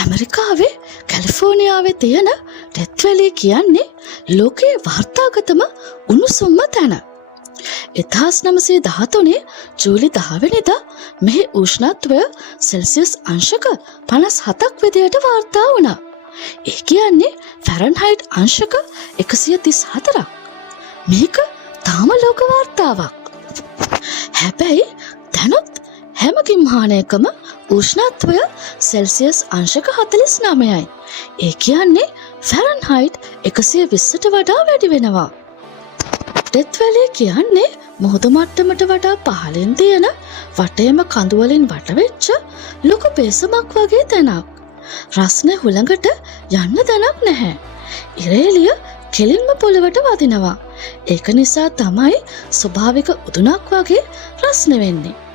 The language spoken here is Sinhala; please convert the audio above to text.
ඇමරිකාවේ කැලිෆෝනියාවේ තියෙන ඩෙත් වැලි කියන්නේ ලෝකයේ වාර්තාගතම උණුසුම්ම තැන. 1913 ජූලි 10 වෙනිදා මෙහි උෂ්ණත්වය සෙල්සියස් අංශක 57ක් විදියට වාර්තා වුණා. ඒ කියන්නේ ෆැරන්හයිට් අංශක 134ක්. මේක තාම ලෝක වාර්තාවක්. හැබැයි දැනුත් හැම ගිම්හානයකම උෂ්ණත්වය සෙල්සියස් අංශක 49යි. ඒ කියන්නේ ෆැරන්හයිට් 120ට වඩා වැඩි වෙනවා. ඩෙත් වැලි කියන්නේ මුහුදු මට්ටමට වඩා පහළින් තියෙන වටේම කඳු වලින් වටවෙච්ච ලොකු බේසමක් වගේ තැනක්. රස්නේ හුළඟට යන්න තැනක් නැහැ. ඉරේලිය කෙලින්ම පොළවට වදිනවා. ඒක නිසා තමයි ස්වභාවික උදුනක් වගේ රස්නේ වෙන්නේ.